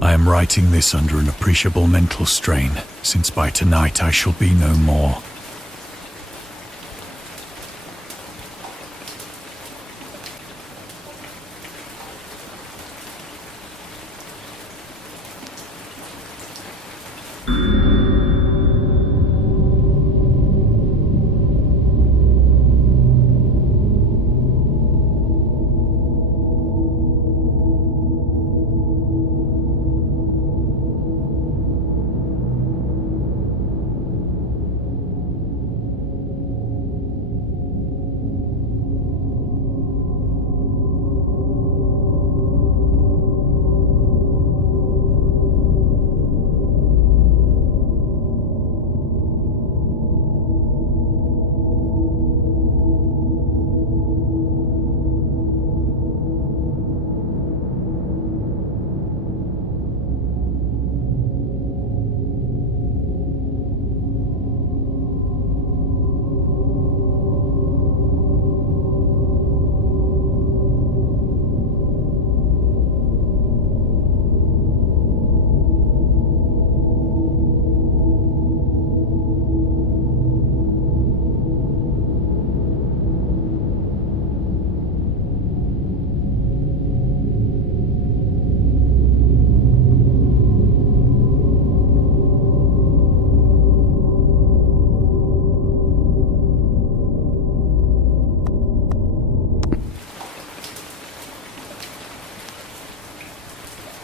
I am writing this under an appreciable mental strain, since by tonight I shall be no more.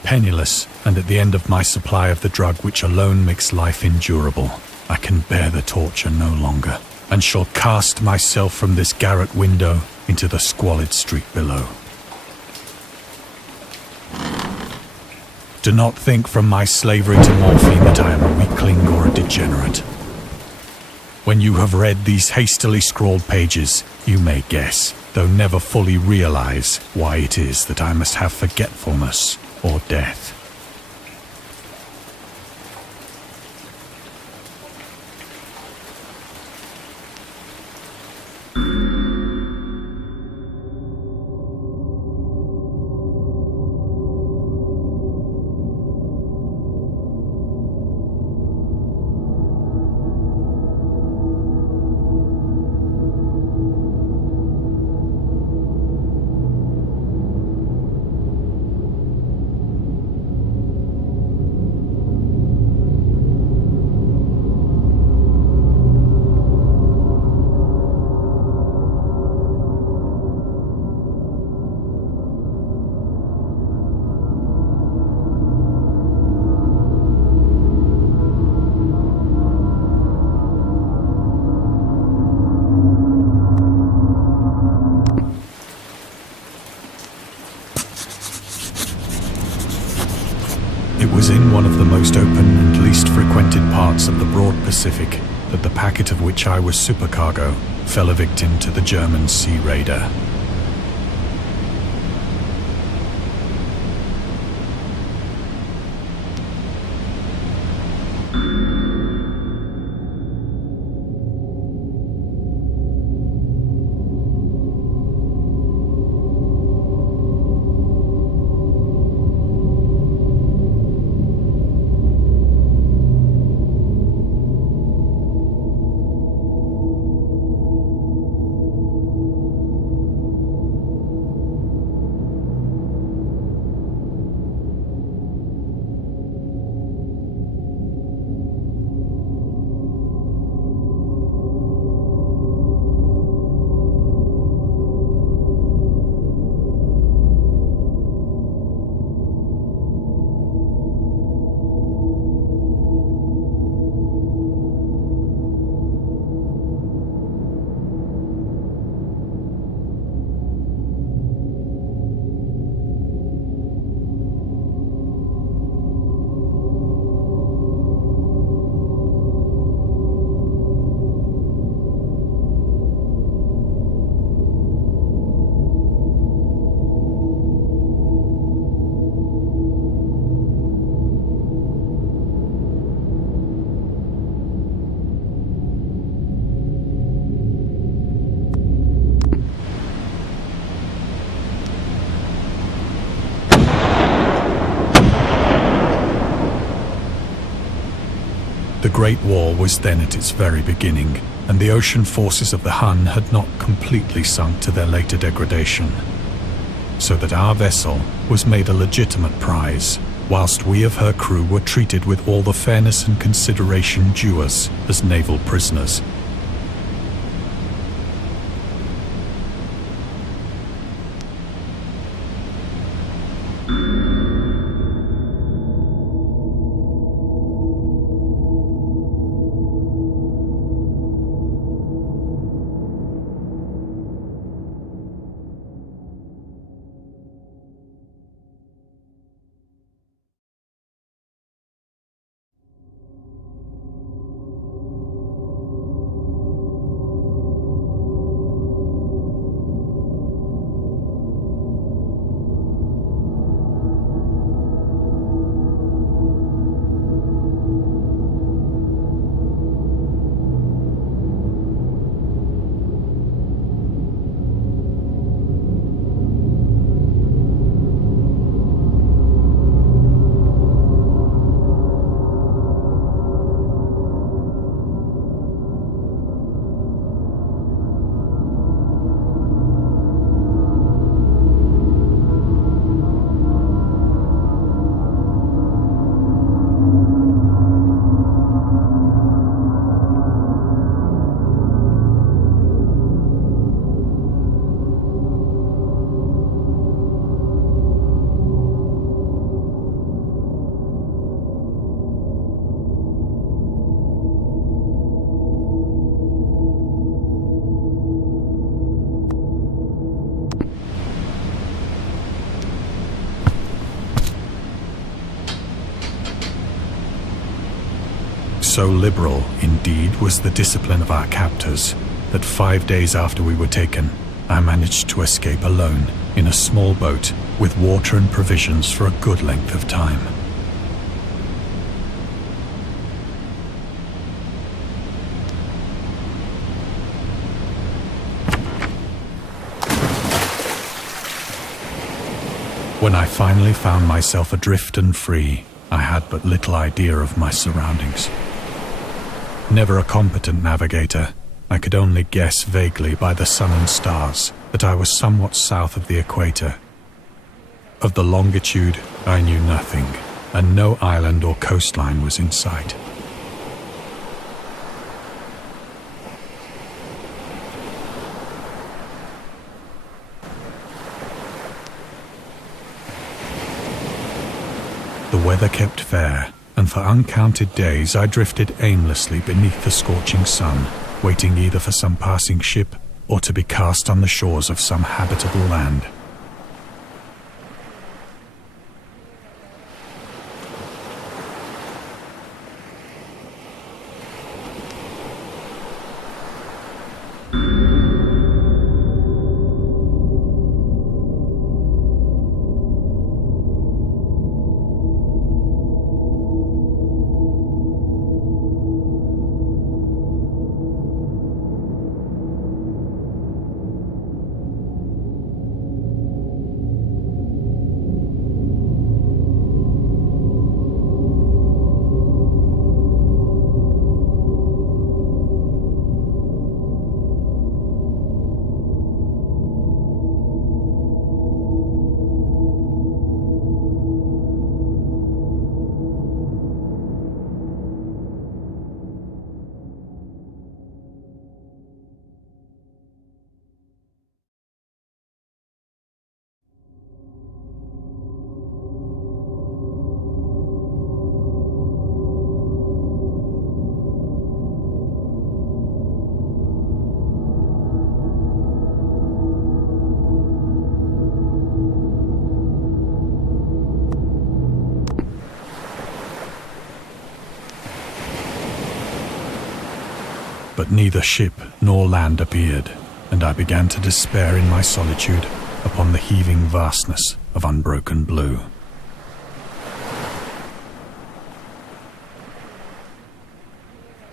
Penniless, and at the end of my supply of the drug which alone makes life endurable, I can bear the torture no longer, and shall cast myself from this garret window into the squalid street below. Do not think from my slavery to morphine that I am a weakling or a degenerate. When you have read these hastily scrawled pages, you may guess, though never fully realize, why it is that I must have forgetfulness or death. It was in one of the most open and least frequented parts of the broad Pacific that the packet of which I was supercargo fell a victim to the German sea raider. The Great War was then at its very beginning, and the ocean forces of the Hun had not completely sunk to their later degradation, so that our vessel was made a legitimate prize, whilst we of her crew were treated with all the fairness and consideration due us as naval prisoners. So liberal, indeed, was the discipline of our captors, that 5 days after we were taken, I managed to escape alone in a small boat with water and provisions for a good length of time. When I finally found myself adrift and free, I had but little idea of my surroundings. Never a competent navigator, I could only guess vaguely by the sun and stars that I was somewhat south of the equator. Of the longitude, I knew nothing, and no island or coastline was in sight. The weather kept fair, and for uncounted days I drifted aimlessly beneath the scorching sun, waiting either for some passing ship or to be cast on the shores of some habitable land. But neither ship nor land appeared, and I began to despair in my solitude upon the heaving vastness of unbroken blue.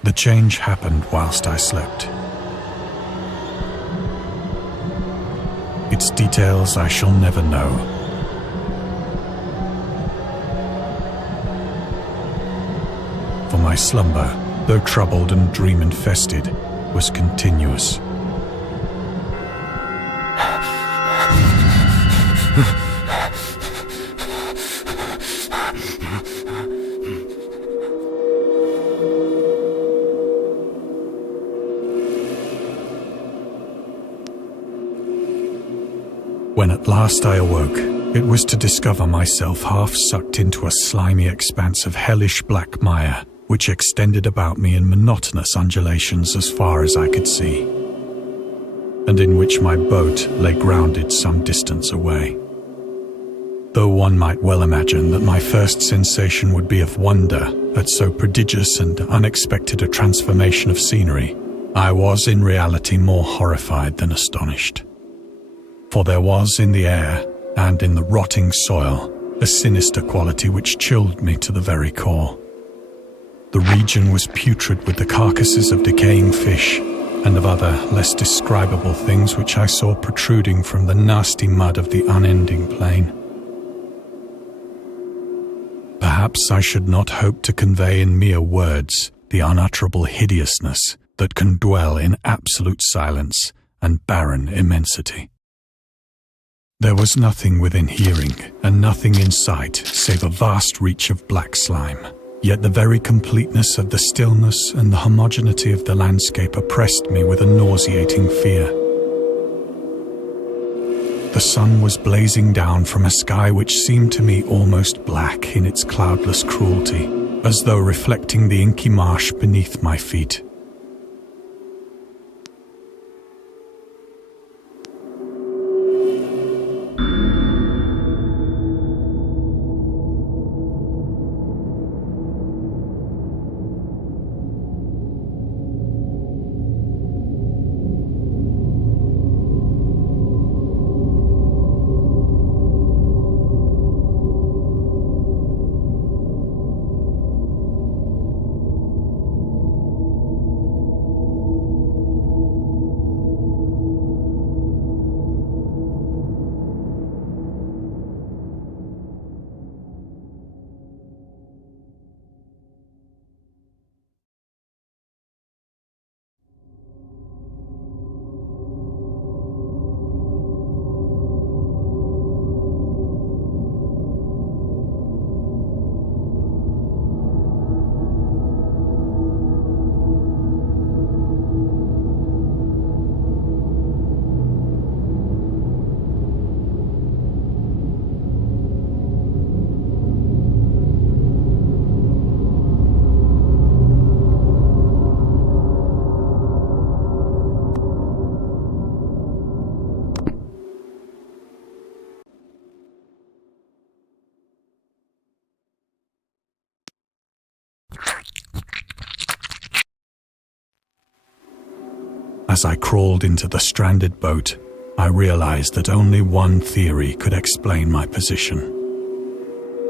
The change happened whilst I slept. Its details I shall never know. For my slumber though troubled and dream-infested, was continuous. When at last I awoke, it was to discover myself half sucked into a slimy expanse of hellish black mire, which extended about me in monotonous undulations as far as I could see, and in which my boat lay grounded some distance away. Though one might well imagine that my first sensation would be of wonder at so prodigious and unexpected a transformation of scenery, I was in reality more horrified than astonished. For there was in the air and in the rotting soil a sinister quality which chilled me to the very core. The region was putrid with the carcasses of decaying fish and of other less describable things which I saw protruding from the nasty mud of the unending plain. Perhaps I should not hope to convey in mere words the unutterable hideousness that can dwell in absolute silence and barren immensity. There was nothing within hearing and nothing in sight save a vast reach of black slime, yet the very completeness of the stillness and the homogeneity of the landscape oppressed me with a nauseating fear. The sun was blazing down from a sky which seemed to me almost black in its cloudless cruelty, as though reflecting the inky marsh beneath my feet. As I crawled into the stranded boat, I realized that only one theory could explain my position.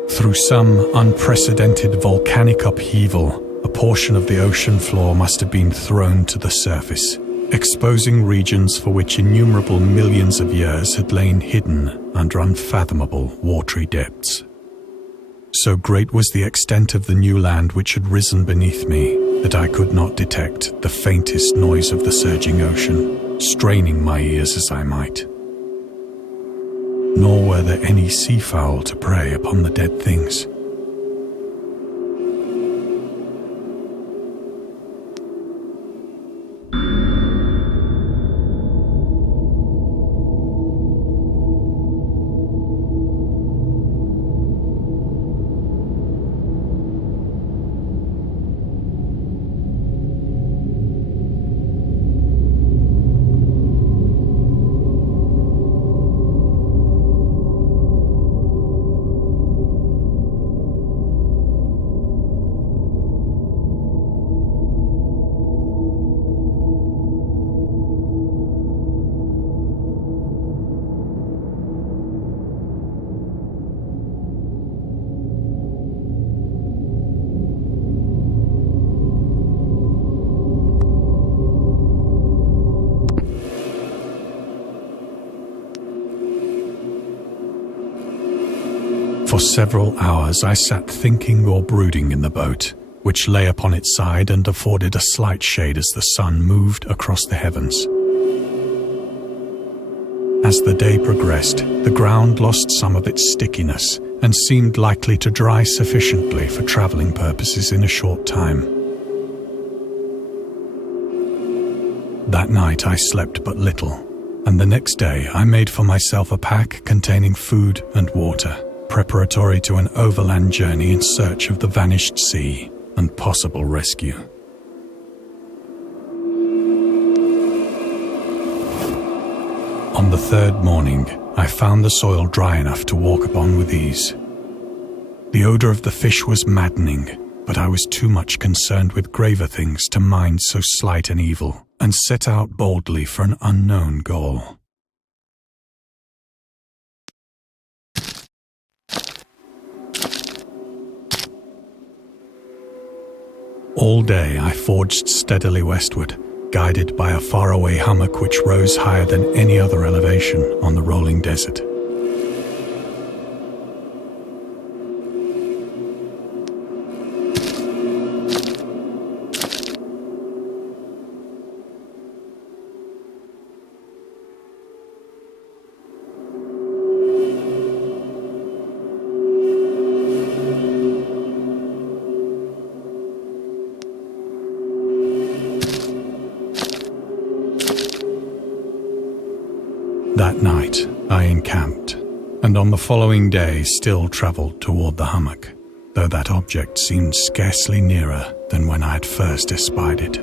Through some unprecedented volcanic upheaval, a portion of the ocean floor must have been thrown to the surface, exposing regions for which innumerable millions of years had lain hidden under unfathomable watery depths. So great was the extent of the new land which had risen beneath me that I could not detect the faintest noise of the surging ocean, straining my ears as I might. Nor were there any seafowl to prey upon the dead things. For several hours I sat thinking or brooding in the boat, which lay upon its side and afforded a slight shade as the sun moved across the heavens. As the day progressed, the ground lost some of its stickiness and seemed likely to dry sufficiently for travelling purposes in a short time. That night I slept but little, and the next day I made for myself a pack containing food and water, preparatory to an overland journey in search of the vanished sea and possible rescue. On the third morning, I found the soil dry enough to walk upon with ease. The odour of the fish was maddening, but I was too much concerned with graver things to mind so slight an evil, and set out boldly for an unknown goal. All day I forged steadily westward, guided by a faraway hummock which rose higher than any other elevation on the rolling desert. That night I encamped, and on the following day still travelled toward the hummock, though that object seemed scarcely nearer than when I had first espied it.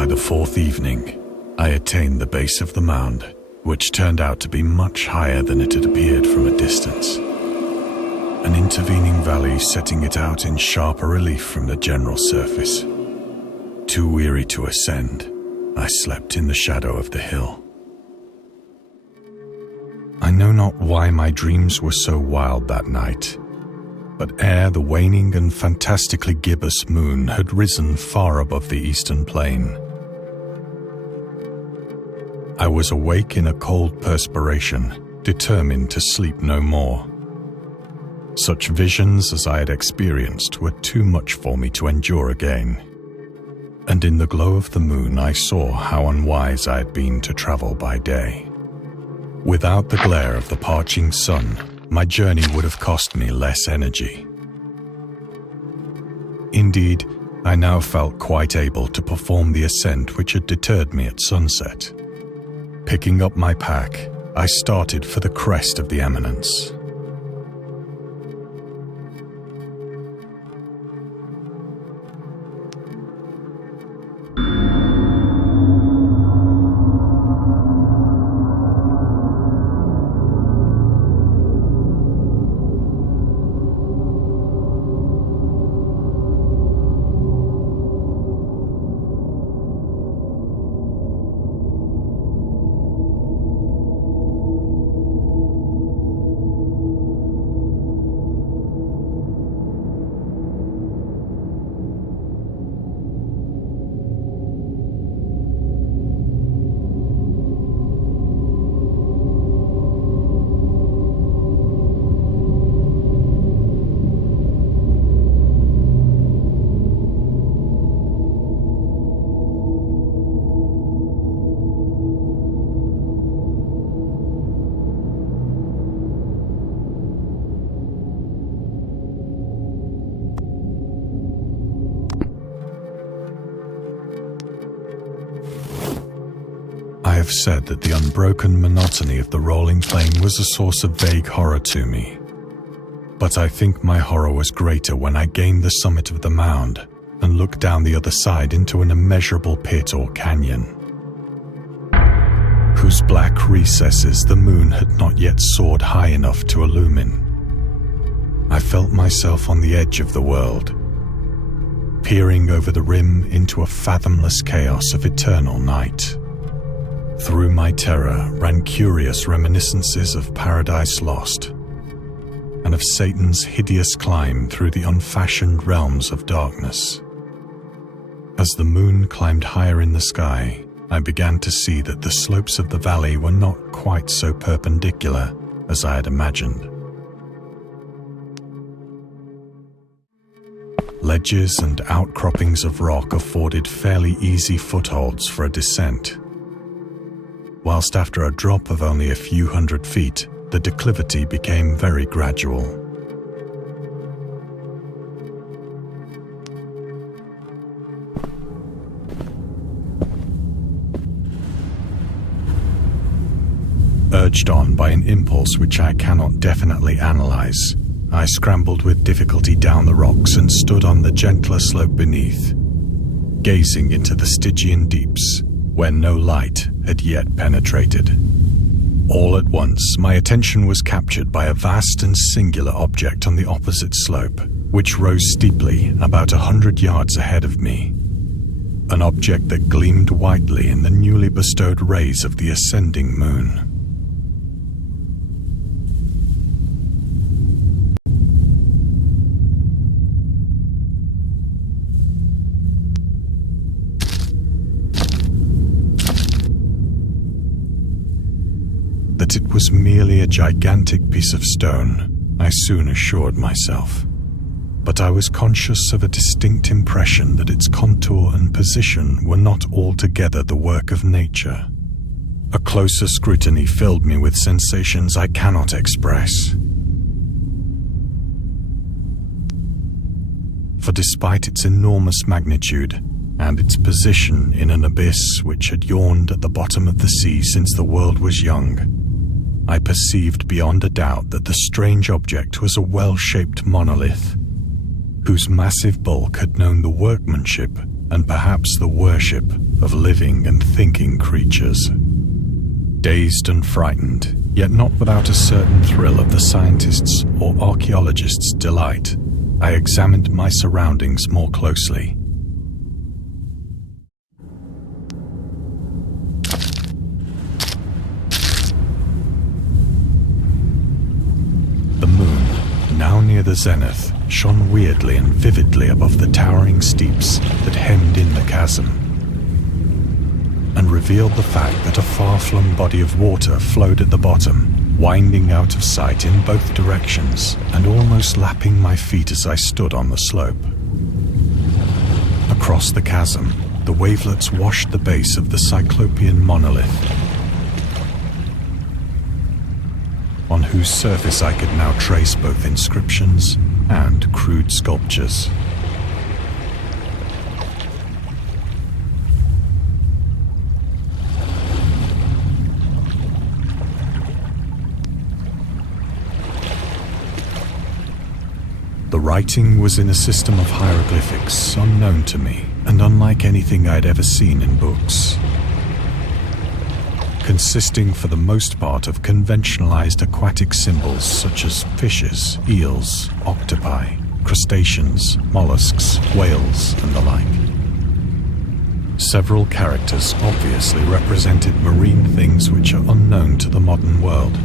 By the fourth evening, I attained the base of the mound, which turned out to be much higher than it had appeared from a distance. An intervening valley setting it out in sharper relief from the general surface. Too weary to ascend, I slept in the shadow of the hill. I know not why my dreams were so wild that night, but ere the waning and fantastically gibbous moon had risen far above the eastern plain, I was awake in a cold perspiration, determined to sleep no more. Such visions as I had experienced were too much for me to endure again, and in the glow of the moon I saw how unwise I had been to travel by day. Without the glare of the parching sun, my journey would have cost me less energy. Indeed, I now felt quite able to perform the ascent which had deterred me at sunset. Picking up my pack, I started for the crest of the eminence. have said that the unbroken monotony of the rolling plain was a source of vague horror to me. But I think my horror was greater when I gained the summit of the mound and looked down the other side into an immeasurable pit or canyon, whose black recesses the moon had not yet soared high enough to illumine. I felt myself on the edge of the world, peering over the rim into a fathomless chaos of eternal night. Through my terror ran curious reminiscences of Paradise Lost, and of Satan's hideous climb through the unfashioned realms of darkness. As the moon climbed higher in the sky, I began to see that the slopes of the valley were not quite so perpendicular as I had imagined. Ledges and outcroppings of rock afforded fairly easy footholds for a descent, whilst after a drop of only a few hundred feet, the declivity became very gradual. Urged on by an impulse which I cannot definitely analyze, I scrambled with difficulty down the rocks and stood on the gentler slope beneath, gazing into the Stygian deeps, where no light had yet penetrated. All at once, my attention was captured by a vast and singular object on the opposite slope, which rose steeply about 100 yards ahead of me. An object that gleamed whitely in the newly bestowed rays of the ascending moon. That it was merely a gigantic piece of stone, I soon assured myself. But I was conscious of a distinct impression that its contour and position were not altogether the work of nature. A closer scrutiny filled me with sensations I cannot express. For despite its enormous magnitude, and its position in an abyss which had yawned at the bottom of the sea since the world was young, I perceived beyond a doubt that the strange object was a well-shaped monolith, whose massive bulk had known the workmanship and perhaps the worship of living and thinking creatures. Dazed and frightened, yet not without a certain thrill of the scientist's or archaeologist's delight, I examined my surroundings more closely. The moon, now near the zenith, shone weirdly and vividly above the towering steeps that hemmed in the chasm, and revealed the fact that a far-flung body of water flowed at the bottom, winding out of sight in both directions and almost lapping my feet as I stood on the slope. Across the chasm, the wavelets washed the base of the Cyclopean monolith, on whose surface I could now trace both inscriptions and crude sculptures. The writing was in a system of hieroglyphics unknown to me and unlike anything I'd ever seen in books, consisting for the most part of conventionalized aquatic symbols such as fishes, eels, octopi, crustaceans, mollusks, whales, and the like. Several characters obviously represented marine things which are unknown to the modern world,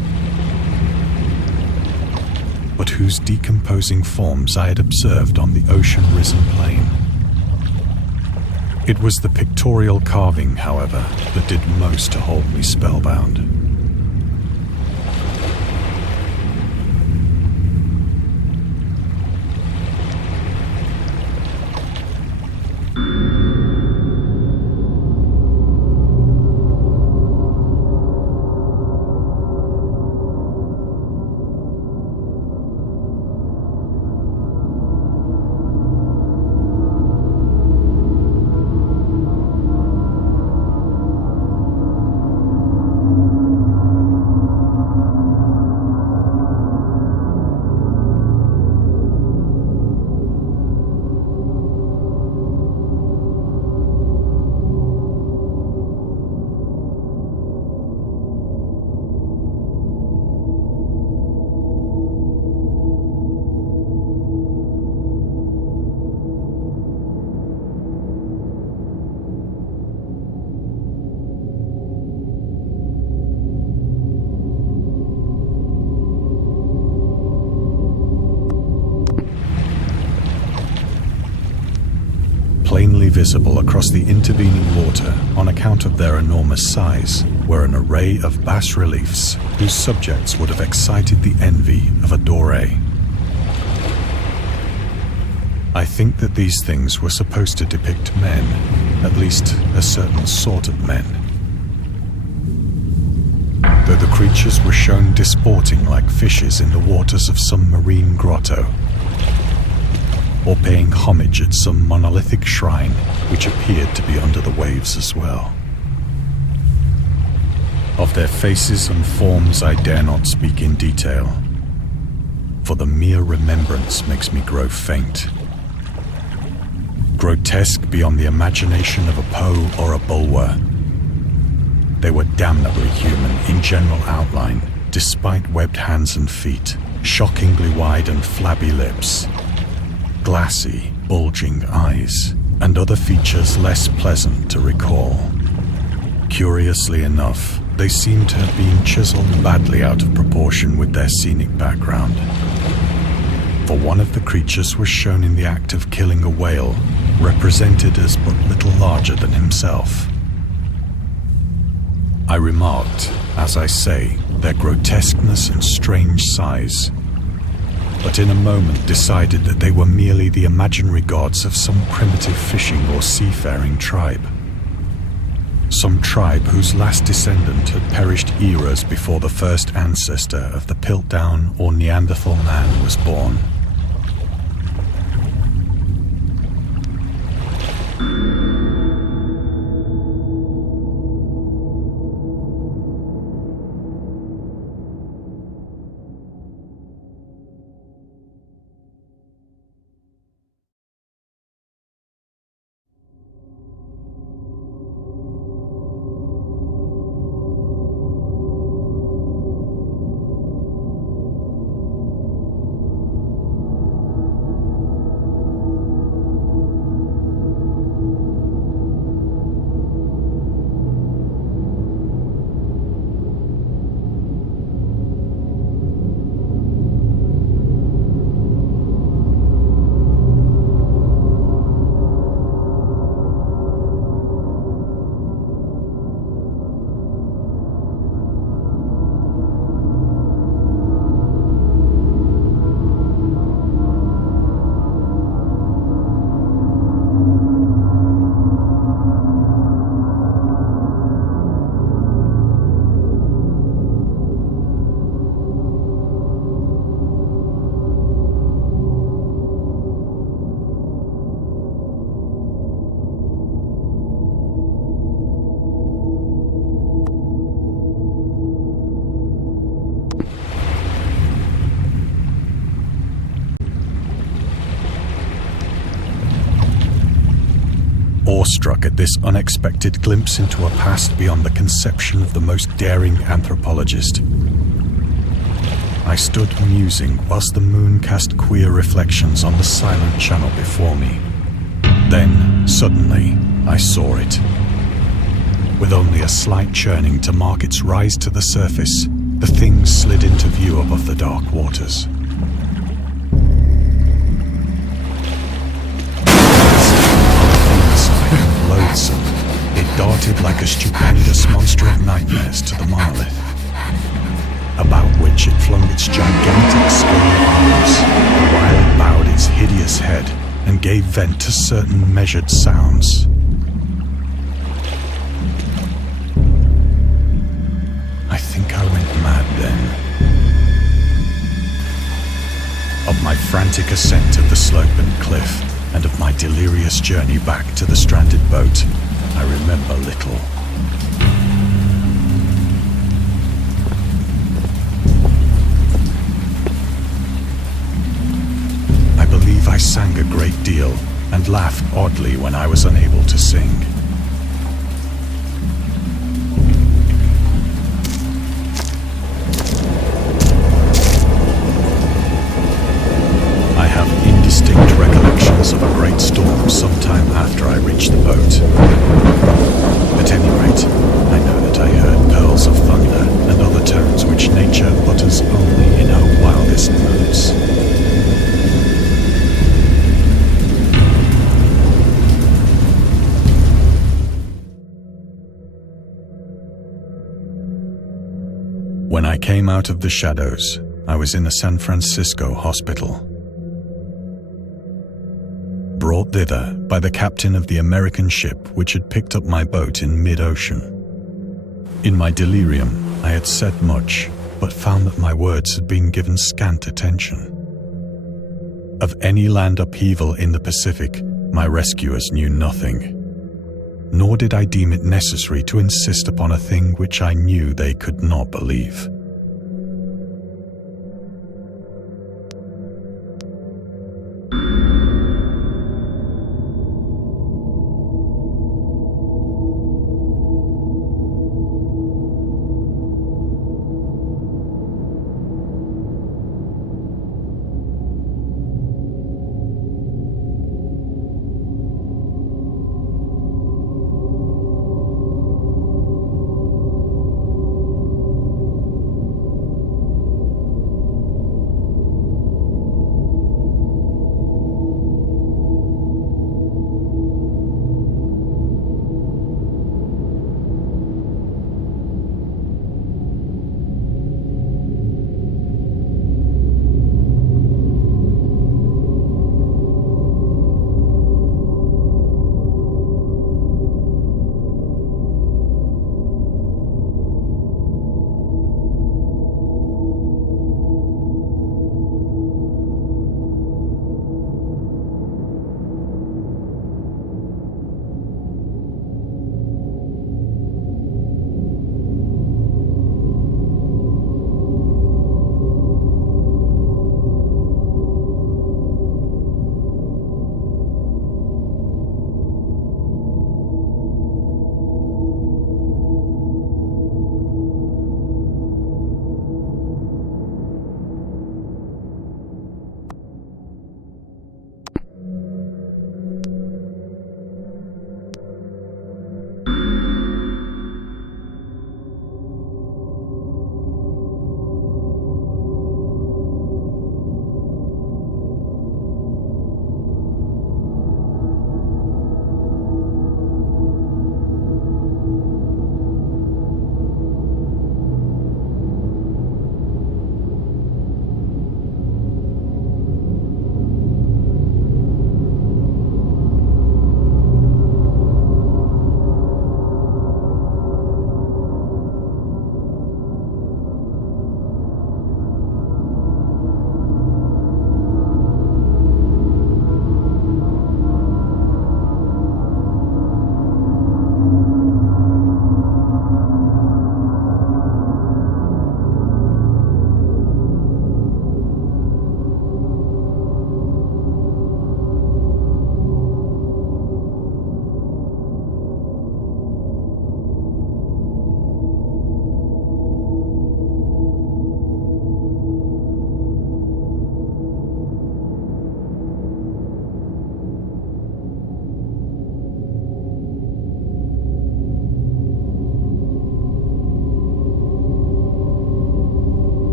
but whose decomposing forms I had observed on the ocean-risen plain. It was the pictorial carving, however, that did most to hold me spellbound. visible across the intervening water on account of their enormous size were an array of bas-reliefs whose subjects would have excited the envy of a doré. I think that these things were supposed to depict men, at least a certain sort of men. Though the creatures were shown disporting like fishes in the waters of some marine grotto, or paying homage at some monolithic shrine which appeared to be under the waves as well. Of their faces and forms I dare not speak in detail, for the mere remembrance makes me grow faint. Grotesque beyond the imagination of a Poe or a Bulwer, they were damnably human in general outline, despite webbed hands and feet, shockingly wide and flabby lips, glassy, bulging eyes, and other features less pleasant to recall. Curiously enough, they seem to have been chiseled badly out of proportion with their scenic background. For one of the creatures was shown in the act of killing a whale, represented as but little larger than himself. I remarked, as I say, their grotesqueness and strange size, but in a moment decided that they were merely the imaginary gods of some primitive fishing or seafaring tribe. Some tribe whose last descendant had perished eras before the first ancestor of the Piltdown or Neanderthal man was born. Awestruck at this unexpected glimpse into a past beyond the conception of the most daring anthropologist, I stood musing whilst the moon cast queer reflections on the silent channel before me. Then, suddenly, I saw it. With only a slight churning to mark its rise to the surface, the thing slid into view above the dark waters. Loathsome, it darted like a stupendous monster of nightmares to the monolith, about which it flung its gigantic scaly arms, while it bowed its hideous head and gave vent to certain measured sounds. I think I went mad then. Of my frantic ascent of the sloping cliff, and of my delirious journey back to the stranded boat, I remember little. I believe I sang a great deal and laughed oddly when I was unable to sing. I have indistinct recollections of a great storm sometime after I reached the boat. At any rate, I know that I heard pearls of thunder and other tones which nature utters only in her wildest moods. I came out of the shadows. I was in a San Francisco hospital. Brought thither by the captain of the American ship which had picked up my boat in mid-ocean. In my delirium, I had said much, but found that my words had been given scant attention. Of any land upheaval in the Pacific, my rescuers knew nothing. Nor did I deem it necessary to insist upon a thing which I knew they could not believe.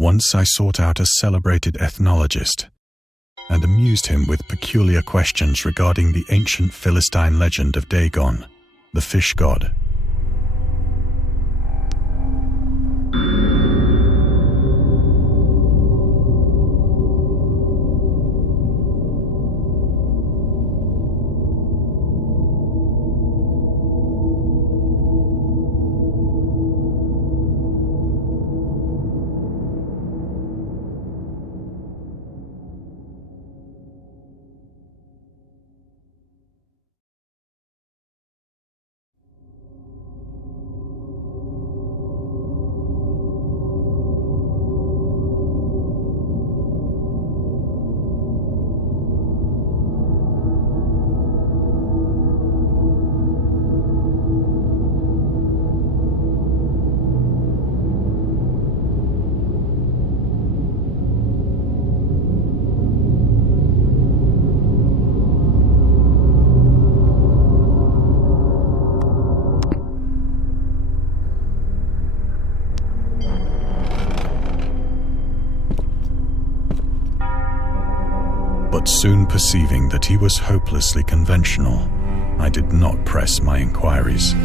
Once I sought out a celebrated ethnologist. and amused him with peculiar questions regarding the ancient Philistine legend of Dagon, the fish god. But soon perceiving that he was hopelessly conventional, I did not press my inquiries.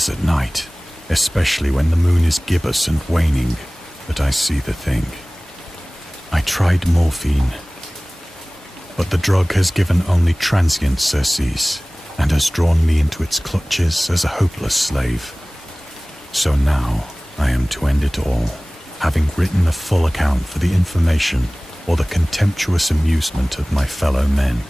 is at night, especially when the moon is gibbous and waning, that I see the thing. I tried morphine, but the drug has given only transient surcease and has drawn me into its clutches as a hopeless slave. So now I am to end it all, having written a full account for the information or the contemptuous amusement of my fellow men.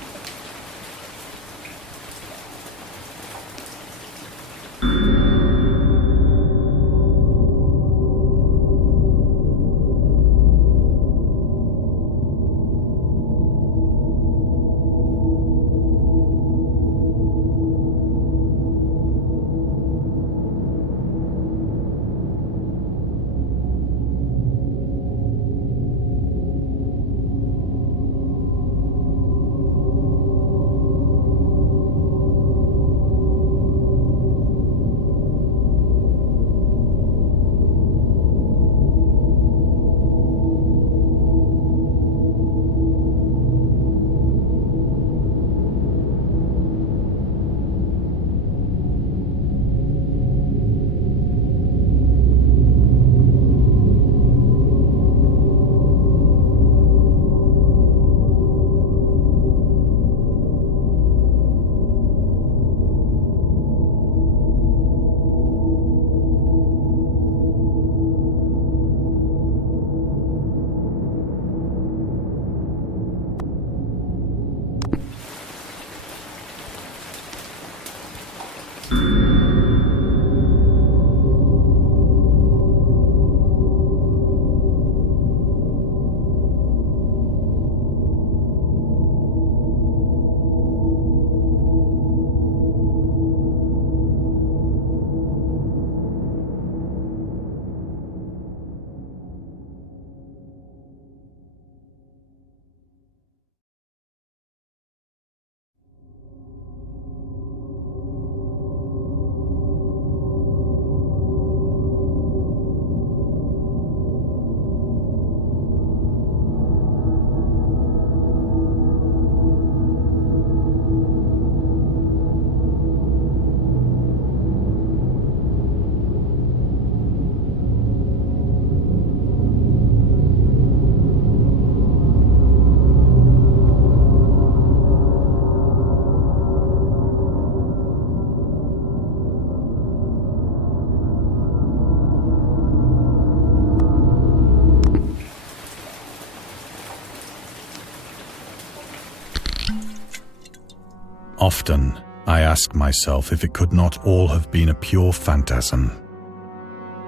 Often, I ask myself if it could not all have been a pure phantasm.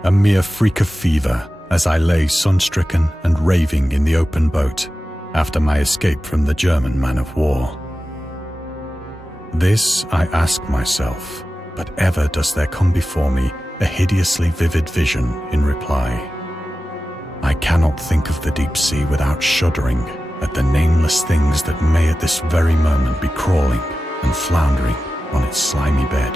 A mere freak of fever as I lay sun-stricken and raving in the open boat after my escape from the German man-of-war. This I ask myself, but ever does there come before me a hideously vivid vision in reply. I cannot think of the deep sea without shuddering at the nameless things that may at this very moment be crawling and floundering on its slimy bed,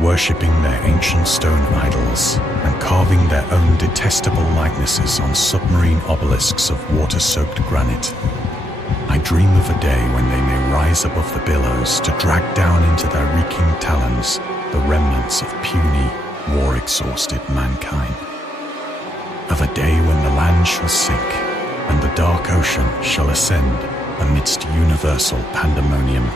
worshipping their ancient stone idols and carving their own detestable likenesses on submarine obelisks of water-soaked granite. I dream of a day when they may rise above the billows to drag down into their reeking talons the remnants of puny, war-exhausted mankind. Of a day when the land shall sink and the dark ocean shall ascend amidst universal pandemonium.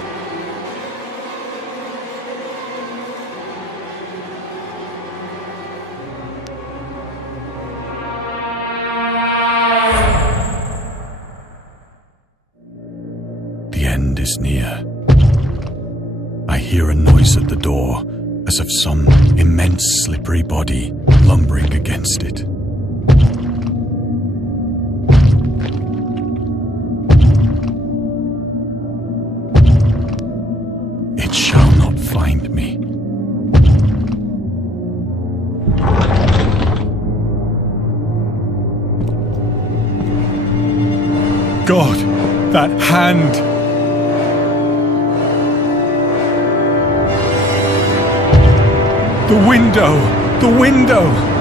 Is near. I hear a noise at the door, as of some immense slippery body lumbering against it. It shall not find me. God, that hand! The window! The window!